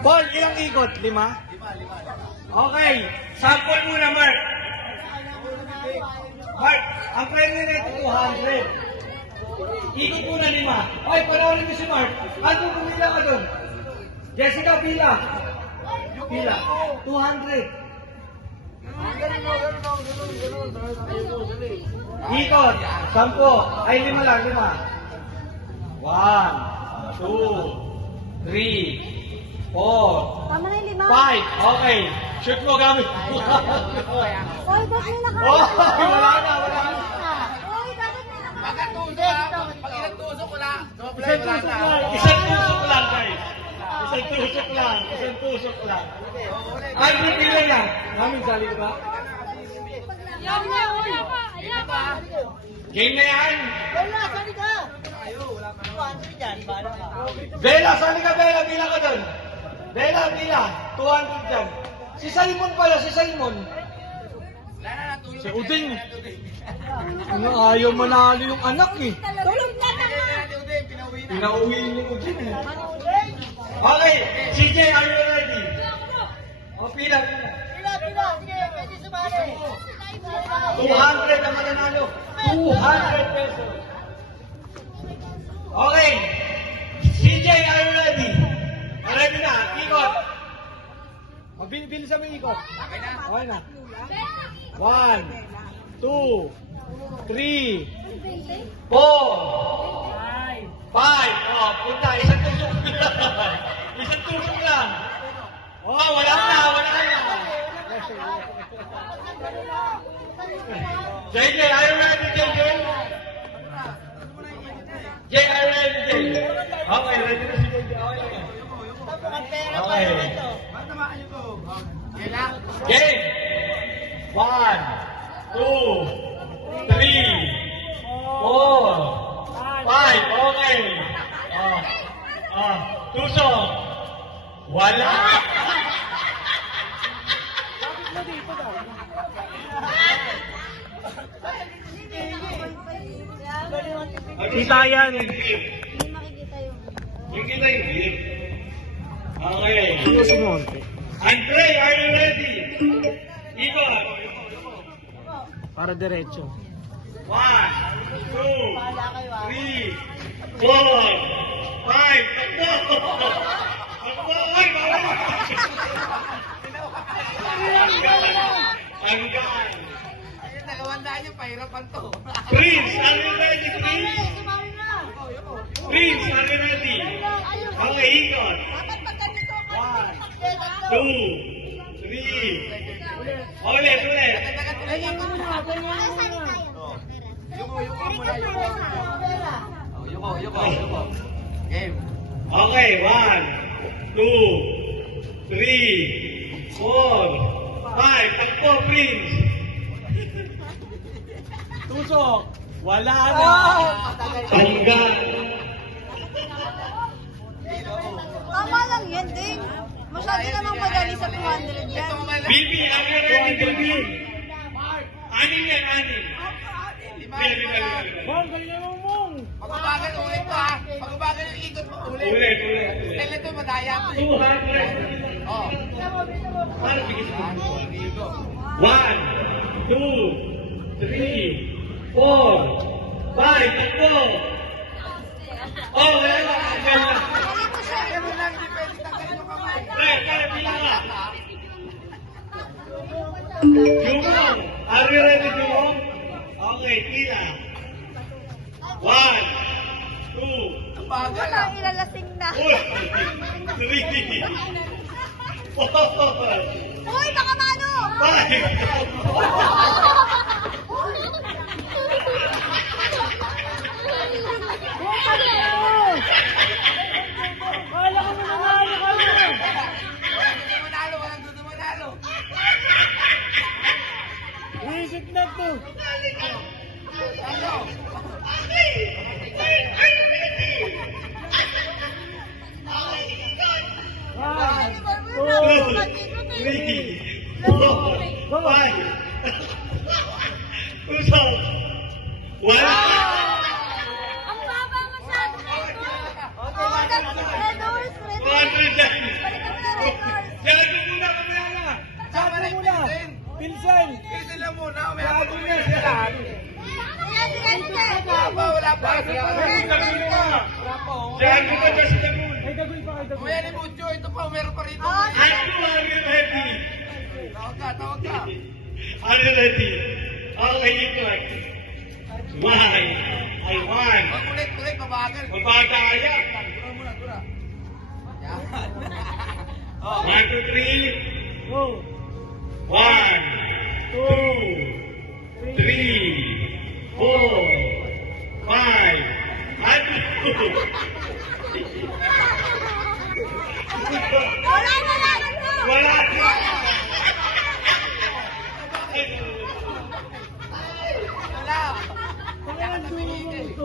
Paul, ilang ikot? 5? Okay. Sample muna, Mark. Mark, ang premyo na ito 200. Ikot muna 5. Okay, panoorin mo si Mark. Ano pumila ka doon? Jessica, pila. Pila. 200. Ikot. 10. Ay, 5 lang, 5. 1, 2, 3, 4, Tama na yung 5. 5. Okay. Shoot mo gamit. Oy, ba't may naka... Oh, wala na. Oy, dapat may naka... Pag ilang tusok ko lang. Isang tusok lang, guys. Isang tusok lang. Ay, pipila lang. Namin sali ka ba? Game na yan. Bella, sali ka, Bella. Bila ka doon. Bella, bila. 200 dyan. Si Simon pala, si Simon. Si Uding. Ano, ayaw manalo yung anak eh. Tulog na naman! Pinauwi ni Uding eh. Okay, CJ, are you ready? O, pila. 200 ang mananalo. 200 pesos. Okay. CJ, are you ready? Ready na. Ikot. Bilisan mo yung ikot. Okay na. 1, 2, 3, 4, 5. Oh, punta. Isang tusok lang. Isang tusok lang. Oh, wala na. JJ, are you ready, JJ? JJ, are you ready, JJ? Okay, ready na si JJ. Okay. Game. 1, 2, 3, 4, 5. Okay. Tusok. Wala. Kita yan. Hindi makikita yung... Yung kita yung game. Okay. Ano si Monte? Andre, are you ready? Igor. Para diretso. 1, 2, 3, 4, 5. Takbo! Takbo! Ay, mawala! Hanggang! Ayun, nagawandaan yung pahirapan to. Prince, are you ready, Prince? Prince, are you ready? Okay, Igor. 1, 2, 3. Ulit. Yuko. Game. Okay, 1, 2, 3, 4, 5. Takbo, Prince. Tusok. Wala na. Hanggang. Tama lang yan, Ding. Masyado namang madali sa 200 yan. Bibi, are you ready, Bibi? 6 yan, 6. Lima. Bang, ganyan mo mong! Pagbabagal ulit to ha. Pagbabagal yung ikot mo ulit. Ulit. Kailan to madaya to. 200. Oh. Paano bigyan mo? Ligo. 1, 2, 3, 4, 5. Takbo. Oh, wala na. Ganun lang, di pwede tanggalin yung kamay. Kaya, pila ka. Jumong, are you ready, Jumong? Okay, pila. 1, 2, Ang bagal Wala, ah. ilalasing na. 3, 4, Uy, baka mano! 5. Kala ko na nanalo ka na! Walang gusto manalo. Visit na to! Ano? One, two, 3, 4, 5. Tusok. Wala. Ang baba masyado! Si Andrew ba dyan si Dagul? Ay, dagoy pa, ay, dagoy. Kuya ni Mucho, ito pa, meron pa rito. Andrew, are you ready? Tawag ka. Are you ready? Okay, ikot. One. Ay, one. Kulit, mabagal. Mabagaya. Tura muna. Yan. Oh. 1, 2, 3. Go. 1, 2, 3, 4, 5. Andrew. Wala na lang! Wala na. Wala. Pangalan to.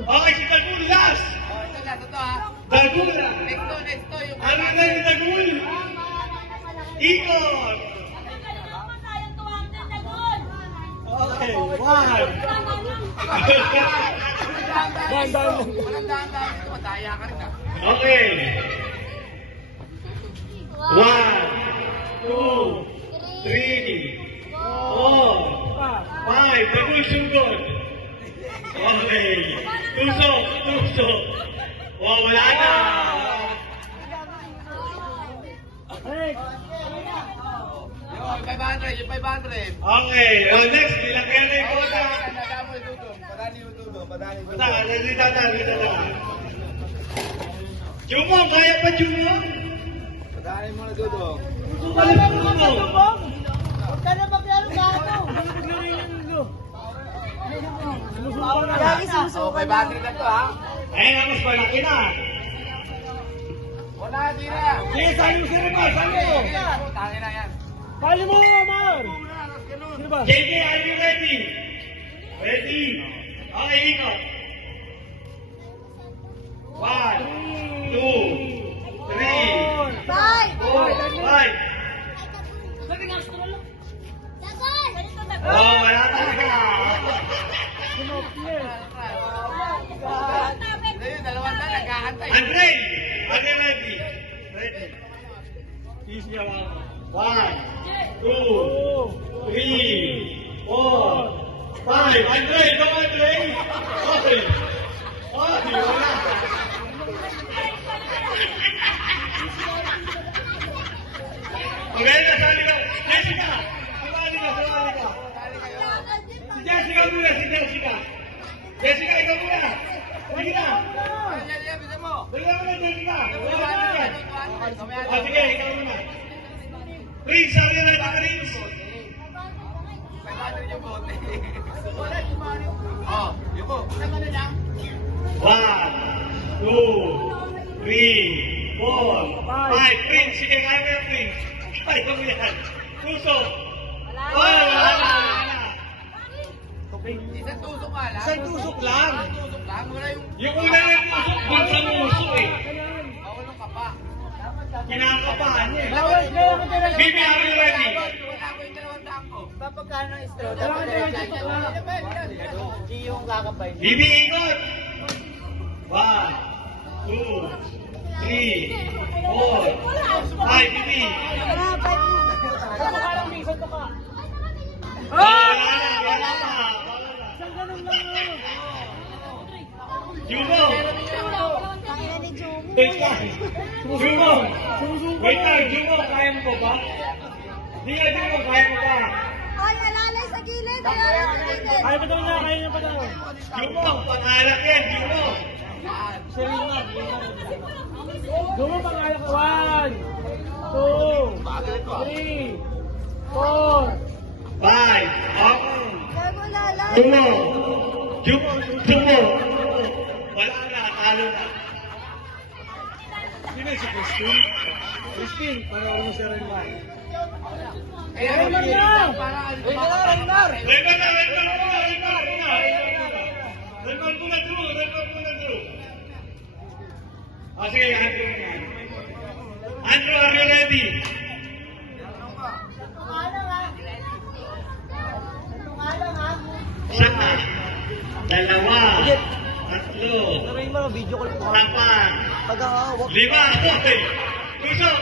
Okay, si Dagul last. Oh, ito ha. Dagul. Next to, yung Ano na ni Dagul? Ikot. Okay, 1. Dahan-dahan. Walang dahan-dahan dito, madaya ka rin ha. Okay. 1, 2, 3, 4, Pa. 5. Dagul sugod. Okay. Tusok. Oh, wala na. Next. Yung 500. Okay. Next, nilagyan na yung kota. Padali. Dito. Jumong, kaya pa Jumong? Padali mo na, Dudong. Balik mo mo. Huwag ka na maglaro gato. Naglaro yung ulo. Sinusukan na. Lagi Oh, sinusukan na. 500 na to ha. Ayun ang mas malaki na. Wala, di na. Sige, sali mo sila mo. Sali mo. Tangin na yan. Pali mo, Omar. Sino ba? JK, are you ready? Ready. Okay, ikot. 1, 2, 3, Bye! 4, 5. Oh, wala talaga. Sumoples. Ayun, dalawang na, nagkakantay. Andre, are you ready? Ready. Easy lang. 1, 2, 3, 4, 5. Andre, go Andre. Okay. Okay, wala. Okay, nasali ka. Jessica, sumali ka. Si Jessica muna, Jessica, ikaw muna. Sige na. Yan, bisa mo. Dala mo na, Jessica. Wala ka na. Mamaya Ah, sige, ikaw muna. Prince, are you ready, Prince? 500 yung bote. Oh, yun po. 1, 2, 3, 4, 5. Prince, sige, kaya mo yan, Prince. Kaya mo yan. Puso. Wala na. Isang tusok ka lang. Isang tusok lang. Isang tusok lang. Wala yung Yung una yung puso, bansang puso eh. bawalong ka pa. Kinakabahan niya eh. Bawal, kaya ka talaga. Bibi, are you ready? Wala ko yung 200 ko. Papagkano ang straw? Kailangan talaga ito pa. Yung kakapay. Bibi, ikot. 1, 2, 3, 4, 5. Bibi. Oh, wala na. Isang ganun lang yun. Jumo. Tangina ni Jomo. Wait lang. Jumo. Wait lang, Jumo, kaya mo ba? Hindi nga, Jumo, kaya mo ba? Ay, alalay sa gilid. Alalay sa gilid. Kaya pa daw niya, kaya niya pa daw. Jumo, pangalak yan, Jumo. Gumo pangalan ko. 1, 2, 3, 4. 5. Okay. Gago lalay. Jumo. Jumo. Wala na, talo na. Sino si Christine? Christine, panoorin mo si Renmar. Kaya Naman yan. Renmar. Renmar muna, Drew. Ah, sige, Andrew muna. Andrew, are you ready? Isa, dalawa, tatlo, apat, lima. Okay. Tusok.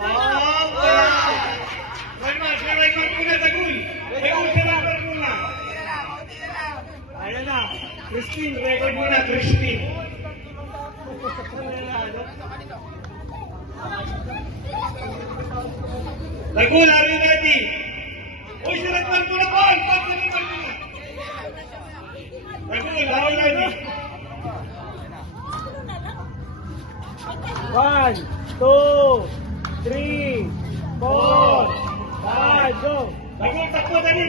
Oh, wala. Rayman muna, Dagul. Dagul, record muna. Ayan na. Christine, record muna, Christine. Dagul, are you ready? Uy, si Rayman muna, Paul! Paul, si Rayman muna. Dagul, are you ready? 1, 2, 3, 4, 5, go! Dagul, takbo, dali.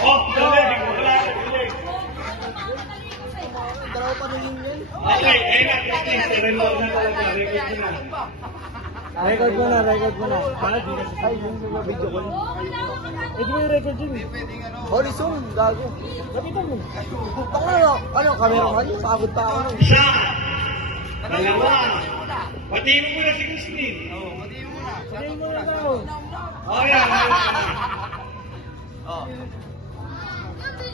Oh, dali. Wala ka, dali. Dalawa pa rin yun. Okay, ayun na, Christine. Record na talaga. Record mo na. Record mo na. Ay, yung video ko. Ito mo yung record yun. Holy Zoom, gago. Lapitan mo. Ano, camera man? Pagod pa ako nun. Isa. Dalawa. Batiin mo muna si Christine. Sabihin mo na daw. Oh, yan.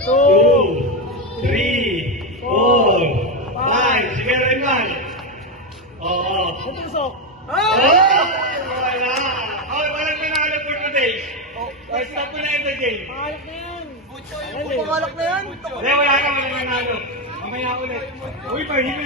2, 2, 3, 4, 5. Sige, Rayman. Oo. Putusok. Oh! Wala. Okay, walang manalo for today. Oh, stop mo na ito, Jay. Pangalak na yan. Pangalak na yan. Hindi, wala ka manalo. Mamaya ulit. Uy, mahilo